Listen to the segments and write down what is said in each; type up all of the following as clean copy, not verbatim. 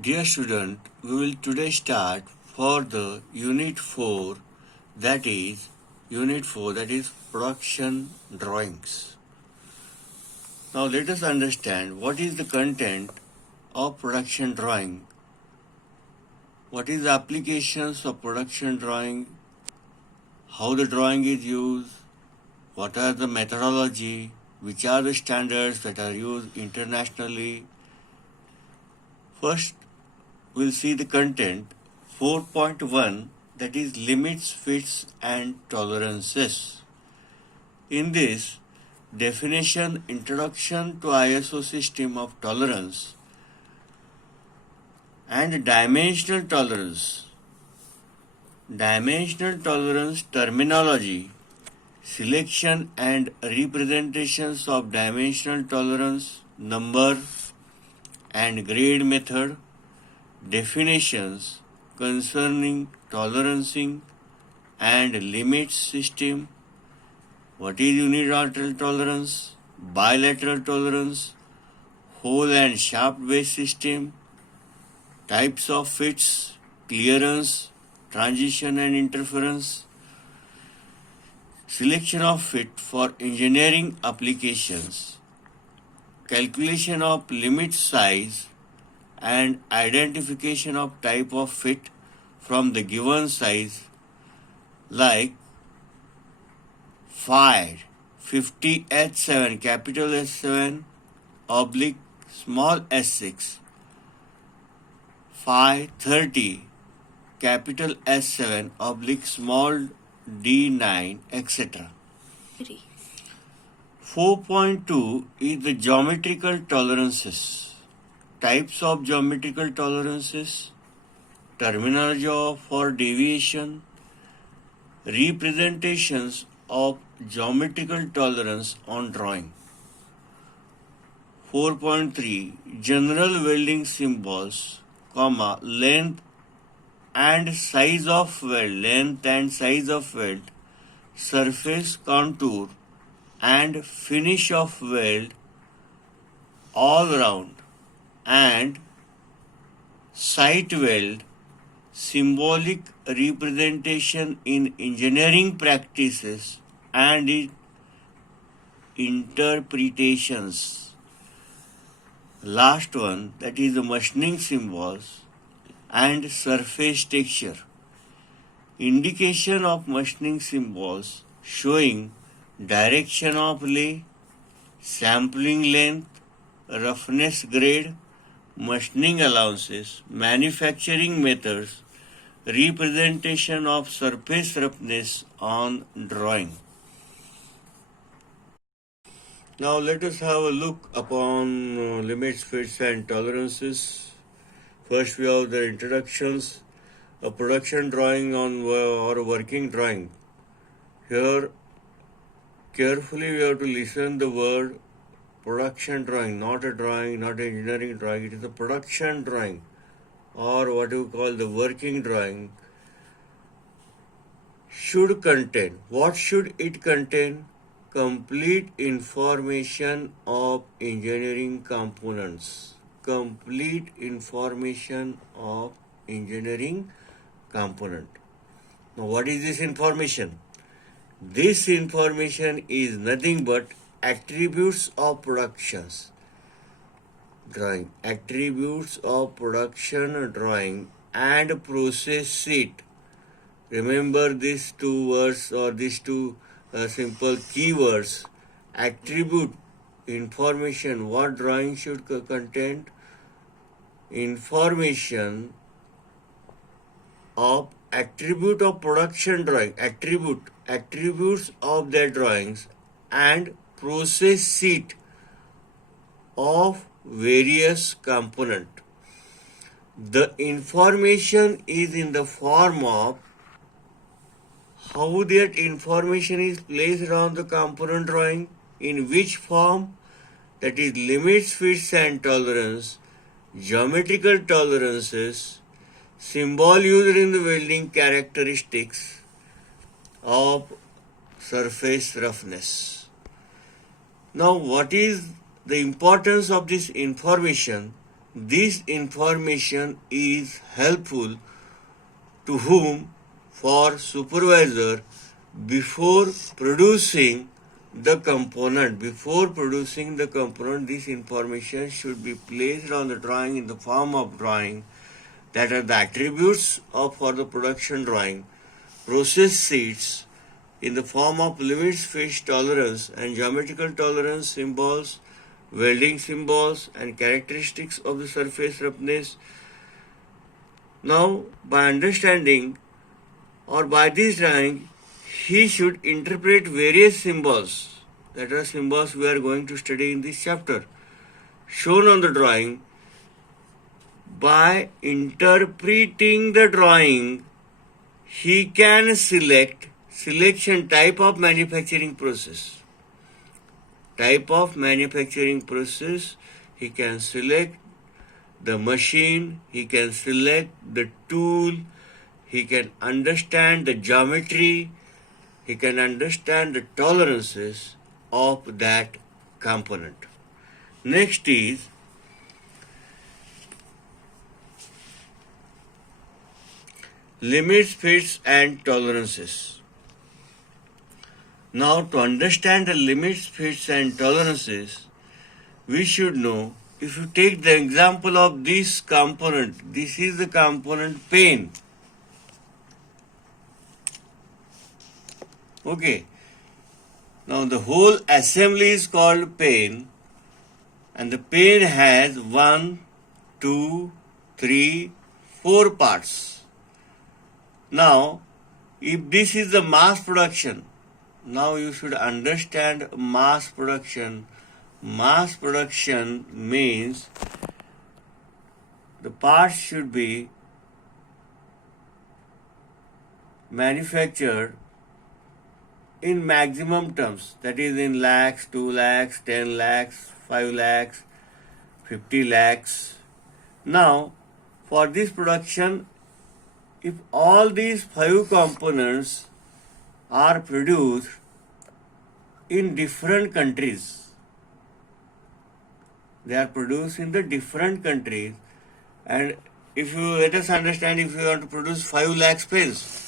Dear student, we will today start for the Unit 4, that is Production Drawings. Now let us understand what is the content of production drawing, what is the applications of production drawing, how the drawing is used, what are the methodology, which are the standards that are used internationally. First, we'll see the content 4.1, that is limits, fits and tolerances. In this definition, introduction to ISO system of tolerance and dimensional tolerance. Dimensional tolerance terminology, selection and representations of dimensional tolerance, number and grade method, definitions concerning tolerancing and limits system, what is unilateral tolerance, bilateral tolerance, hole and shaft based system, types of fits, clearance, transition and interference, selection of fit for engineering applications, calculation of limit size and identification of type of fit from the given size, like 50 H7 capital S7 oblique small s6, 30 capital S7 oblique small d9, etc. 4.2 is the geometrical tolerances. Types of geometrical tolerances, terminology for deviation, representations of geometrical tolerance on drawing. 4.3 General welding symbols, length and size of weld, surface contour and finish of weld all round, and sight weld, symbolic representation in engineering practices and interpretations. Last one, that is the machining symbols and surface texture. Indication of machining symbols showing direction of lay, sampling length, roughness grade, machining allowances, manufacturing methods, representation of surface roughness on drawing. Now let us have a look upon limits, fits and tolerances. First we have the introductions, a production drawing or a working drawing. Here carefully we have to listen the word production drawing, not a drawing, not an engineering drawing. It is a production drawing, or what you call the working drawing. Should contain. What should it contain? Complete information of engineering components. Complete information of engineering component. Now what is this information? This information is nothing but attributes of productions drawing, attributes of production drawing and process sheet. Remember these two words or these two simple keywords. Attribute, information, what drawing should contain? Information of attribute of production drawing, attributes of their drawings and process sheet of various component. The information is in the form of how that information is placed on the component drawing, in which form, that is limits, fits and tolerance, geometrical tolerances, symbol used in the welding characteristics of surface roughness. Now what is the importance of this information? This information is helpful to whom? For supervisor before producing the component. Before producing the component, this information should be placed on the drawing in the form of drawing, that are the attributes of for the production drawing, process sheets in the form of limits, fish tolerance and geometrical tolerance symbols, welding symbols and characteristics of the surface roughness. Now, by understanding or by this drawing, he should interpret various symbols, that are symbols we are going to study in this chapter, shown on the drawing. By interpreting the drawing, he can select selection type of manufacturing process. Type of manufacturing process, he can select the machine, he can select the tool, he can understand the geometry, he can understand the tolerances of that component. Next is limits, fits and tolerances. Now, to understand the limits, fits and tolerances, we should know, if you take the example of this component, this is the component pen. Okay. Now the whole assembly is called pen, and the pen has 1, 2, 3, 4 parts. Now, if this is the mass production, now you should understand mass production. Mass production means the parts should be manufactured in maximum terms, that is in lakhs, 2 lakhs, 10 lakhs, 5 lakhs, 50 lakhs. Now, for this production, if all these 5 components are produced in different countries, they are produced in the different countries, and if you let us understand, if you want to produce 5 lakhs pens,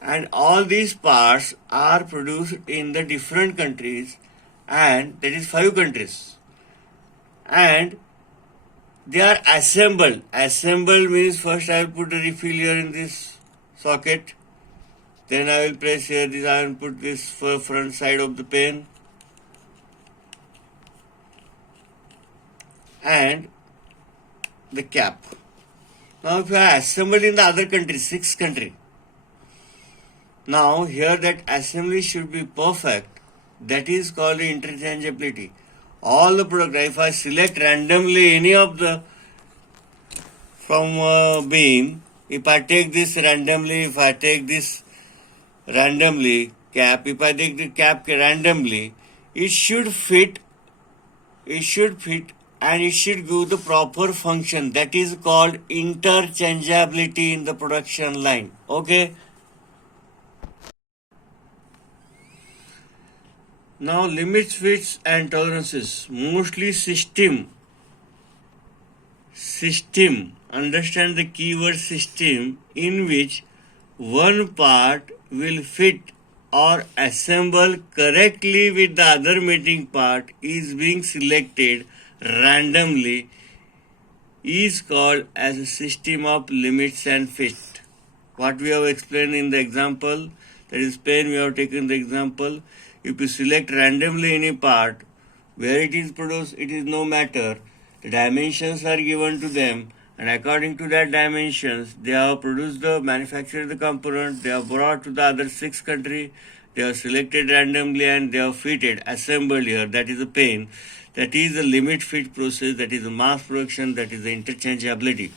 and all these parts are produced in the different countries, and that is 5 countries, and they are assembled. Assembled means first I will put a refill here in this socket, then I will press here this, I will put this front side of the pen, and the cap. Now if you are assembled in the other country, 6 country, now here that assembly should be perfect, that is called interchangeability. All the product, if I select randomly any of the from beam, if I take this randomly, if I take this randomly cap, if I take the cap randomly, it should fit and it should give the proper function, that is called interchangeability in the production line. Okay. Now limits, fits and tolerances, mostly system, understand the keyword system, in which one part will fit or assemble correctly with the other mating part is being selected randomly, is called as a system of limits and fit. What we have explained in the example, that is pen, we have taken the example. If you select randomly any part, where it is produced, it is no matter. The dimensions are given to them, and according to that dimensions, they have produced the manufactured the component, they have brought to the other 6 country, they have selected randomly and they have fitted, assembled here, that is a pen. That is the limit fit process, that is the mass production, that is the interchangeability.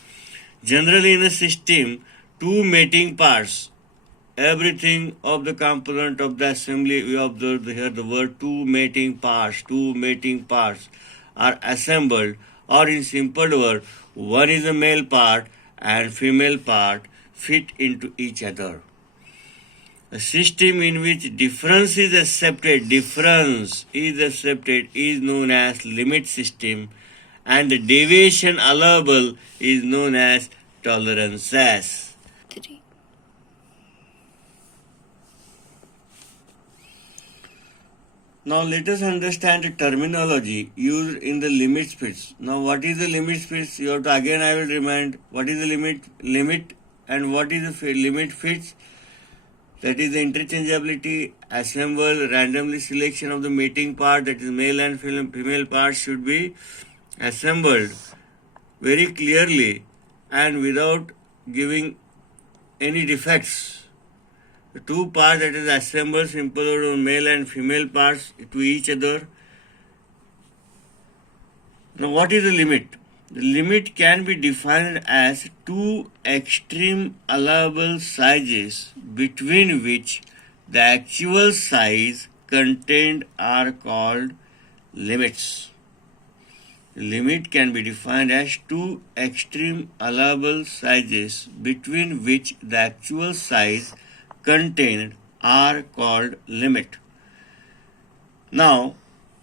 Generally in a system, 2 mating parts, everything of the component of the assembly, we observe here the word 2 mating parts are assembled, or in simple word, one is a male part and female part fit into each other. A system in which difference is accepted is known as limit system, and the deviation allowable is known as tolerances. 3. Now let us understand the terminology used in the limit speeds. Now what is the limit speeds? You have to, again I will remind what is the limit and what is the limit fits. That is the interchangeability, assemble, randomly selection of the mating part, that is male and female parts should be assembled very clearly and without giving any defects. The two parts that is assembled simple or male and female parts to each other. Now what is the limit? The limit can be defined as two extreme allowable sizes between which the actual size contained are called limits. The limit can be defined as two extreme allowable sizes between which the actual size contained are called limit. Now,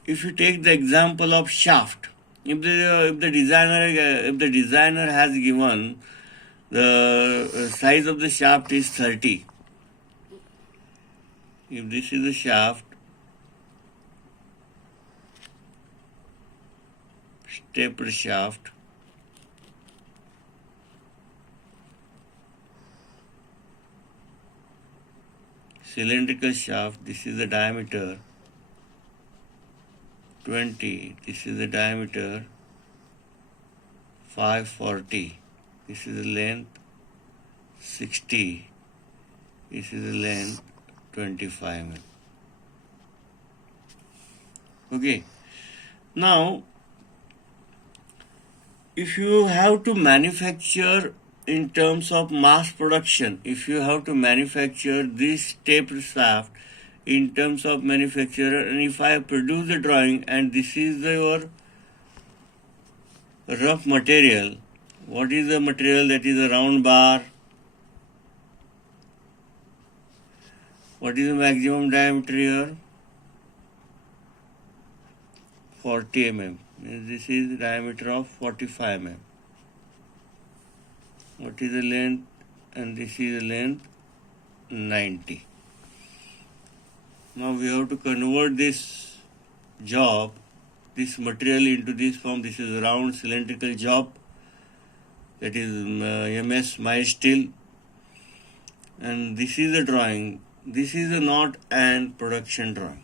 if you take the example of shaft, if the designer has given the size of the shaft is 30, if this is the shaft, tapered shaft, cylindrical shaft, this is the diameter 20, this is the diameter 540, this is the length 60, this is the length 25 mm. Okay, now if you have to manufacture in terms of mass production, if you have to manufacture this tapered shaft in terms of manufacturer, and if I produce the drawing and this is your rough material, what is the material? That is a round bar. What is the maximum diameter here? 40 mm. This is the diameter of 45 mm. What is the length? And this is the length 90. Now we have to convert this job, this material into this form. This is a round cylindrical job, that is MS mild steel, and this is the drawing. This is a not and production drawing.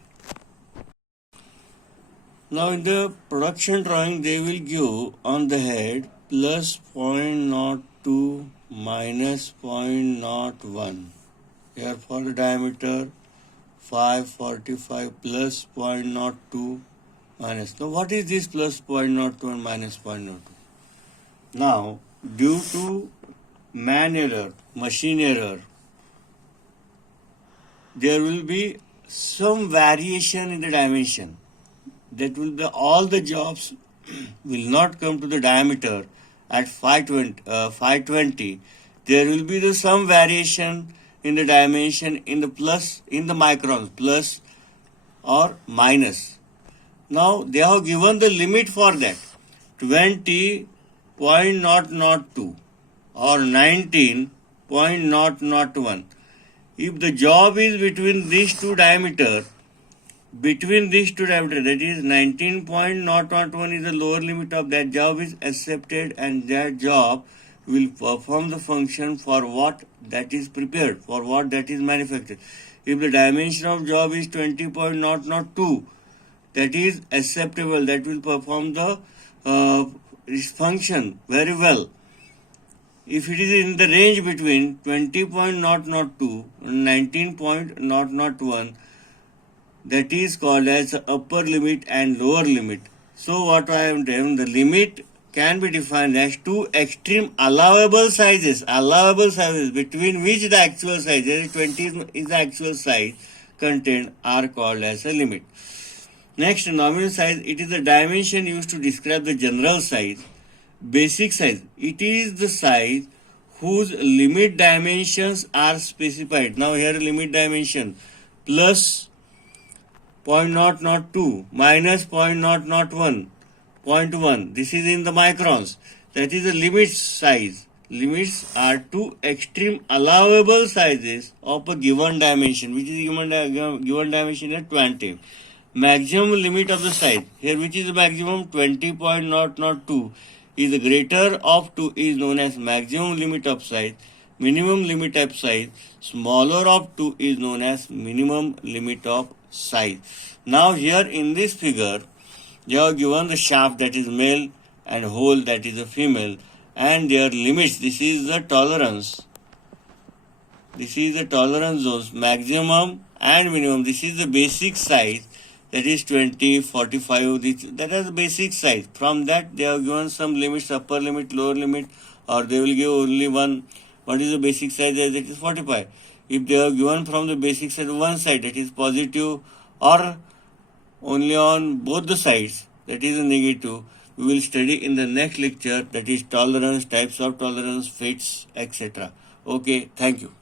Now in the production drawing they will give on the head plus 0.02 minus 0.01. Here for the diameter 545 plus 0.02 minus. Now what is this plus 0.02 and minus 0.02? Now due to man error, machine error, there will be some variation in the dimension. That will be all the jobs will not come to the diameter at 520. There will be some variation in the dimension in the plus, in the microns, plus or minus. Now they have given the limit for that, 20.002 or 19.001. If the job is between these two diameter, that is 19.001 is the lower limit of that job is accepted, and that job will perform the function for what that is prepared, for what that is manufactured. If the dimension of job is 20.002, that is acceptable, that will perform the function very well. If it is in the range between 20.002 and 19.001, that is called as upper limit and lower limit. So what I am doing, the limit can be defined as two extreme allowable sizes between which the actual size, 20 is the actual size contained, are called as a limit. Next, nominal size, it is the dimension used to describe the general size. Basic size, it is the size whose limit dimensions are specified. Now here limit dimension plus 0.002 minus 0.001, 0.1. This is in the microns. That is the limit size. Limits are two extreme allowable sizes of a given dimension, which is given dimension at 20. Maximum limit of the size, here which is the maximum 20.002, is the greater of 2 is known as maximum limit of size. Minimum limit of size, smaller of 2 is known as minimum limit of size. Now here in this figure, they are given the shaft, that is male, and hole, that is a female, and their limits. This is the tolerance. This is the tolerance zones, maximum and minimum. This is the basic size, that is 20, 45. That is the basic size. From that, they have given some limits, upper limit, lower limit, or they will give only one. What is the basic size? That is 45. If they have given from the basic size one side, that is positive, or only on both the sides, that is a negative, we will study in the next lecture, that is tolerance, types of tolerance, fits, etc. Okay, thank you.